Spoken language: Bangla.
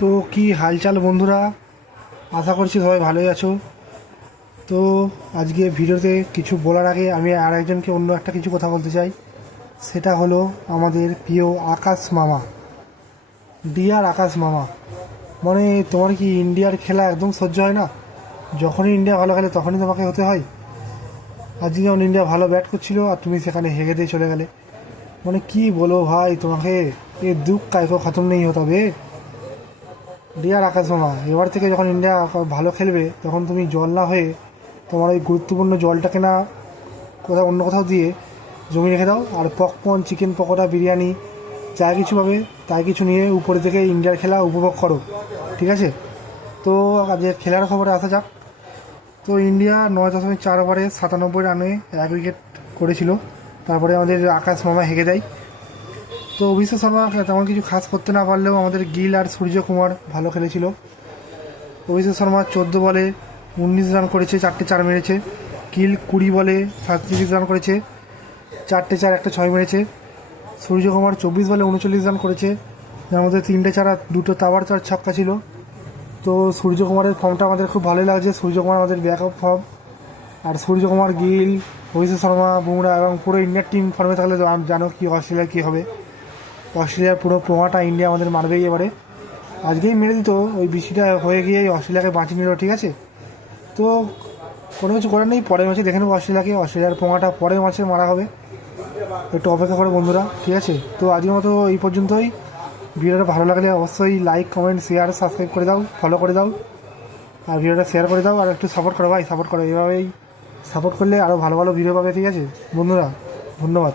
তো কি হালচাল বন্ধুরা? আশা করছি সবাই ভালোই আছো। তো আজকে ভিডিওতে কিছু বলার আগে আমি আর একজনকে অন্য একটা কিছু কথা বলতে চাই। সেটা হলো আমাদের প্রিয় আকাশ মামা। ডিয়ার আকাশ মামা। মানে তোমার কি ইন্ডিয়ার খেলা একদম সহ্য হয় না? যখনই ইন্ডিয়া ভালো খেলে তখনই তোমাকে হতে হয়। আজকে যেমন ইন্ডিয়া ভালো ব্যাট করছিল আর তুমি সেখানে হেগে দিয়ে চলে গেলে। মানে কি বলো ভাই তোমাকে? এ দুঃখ কায়কো খতম নেই হতে হবে। ডিয়ার আকাশ মামা। এবার থেকে যখন ইন্ডিয়া ভালো খেলবে, তখন তুমি জল না হয়ে তোমার ওই গুরুত্বপূর্ণ জলটাকে না কোথাও অন্য কোথাও দিয়ে জমি রেখে দাও। আর পকপন চিকেন পকোড়া, বিরিয়ানি, যা কিছু পাবে তাই কিছু নিয়ে উপরে থেকে ইন্ডিয়ার খেলা উপভোগ করো। ঠিক আছে? তো আজকে খেলার খবরে আসা যাক। তো ইন্ডিয়া নয় দশমিক চার ওভারে সাতানব্বই রানে এক উইকেট করেছিল। তারপরে আমাদের আকাশ মামা হেগে দেয়। তো অভিষেক শর্মা তেমন কিছু খাস করতে না পারলেও আমাদের গিল আর সূর্যকুমার ভালো খেলেছিল। অভিষেক শর্মা চোদ্দ বলে উনিশ রান করেছে, চারটে চার মেরেছে। গিল কুড়ি বলে সাতত্রিশ রান করেছে, চারটে চার, একটা ছয় মেরেছে। সূর্যকুমার চব্বিশ বলে উনচল্লিশ রান করেছে। যার মধ্যে তিনটে চার আর দুটো তাবার চার ছক্কা ছিল। তো সূর্যকুমারের ফর্মটা আমাদের খুব ভালোই লাগছে। সূর্যকুমার আমাদের ব্যাকআপ ফর্ম আর সূর্যকুমার, গিল, অভিষেক শর্মা, বুমরা এবং পুরো ইন্ডিয়ার টিম ফর্মে থাকলে জানো কি অস্ট্রেলিয়ার কী হবে। অস্ট্রেলিয়ার পুরো পোঙাটা ইন্ডিয়া আমাদের মারবেই এবারে। আজকেই মেরে দিত, ওই বৃষ্টিটা হয়ে গিয়ে অস্ট্রেলিয়াকে বাঁচিয়ে নিল, ঠিক আছে? তো কোনো কিছু করার নেই, পরের ম্যাচে দেখে নেব অস্ট্রেলিয়াকে। অস্ট্রেলিয়ার পোঙাটা পরের ম্যাচে মারা হবে। একটু অপেক্ষা করো বন্ধুরা, ঠিক আছে? তো আজকের মতো এই পর্যন্তই। ভিডিওটা ভালো লাগলে অবশ্যই লাইক কমেন্ট শেয়ার সাবস্ক্রাইব করে দাও ফলো করে দাও। আর ভিডিওটা শেয়ার করে দাও, আর একটু সাপোর্ট করো ভাই সাপোর্ট করো। এভাবেই সাপোর্ট করলে আরও ভালো ভালো ভিডিও পাবে, ঠিক আছে? বন্ধুরা, ধন্যবাদ।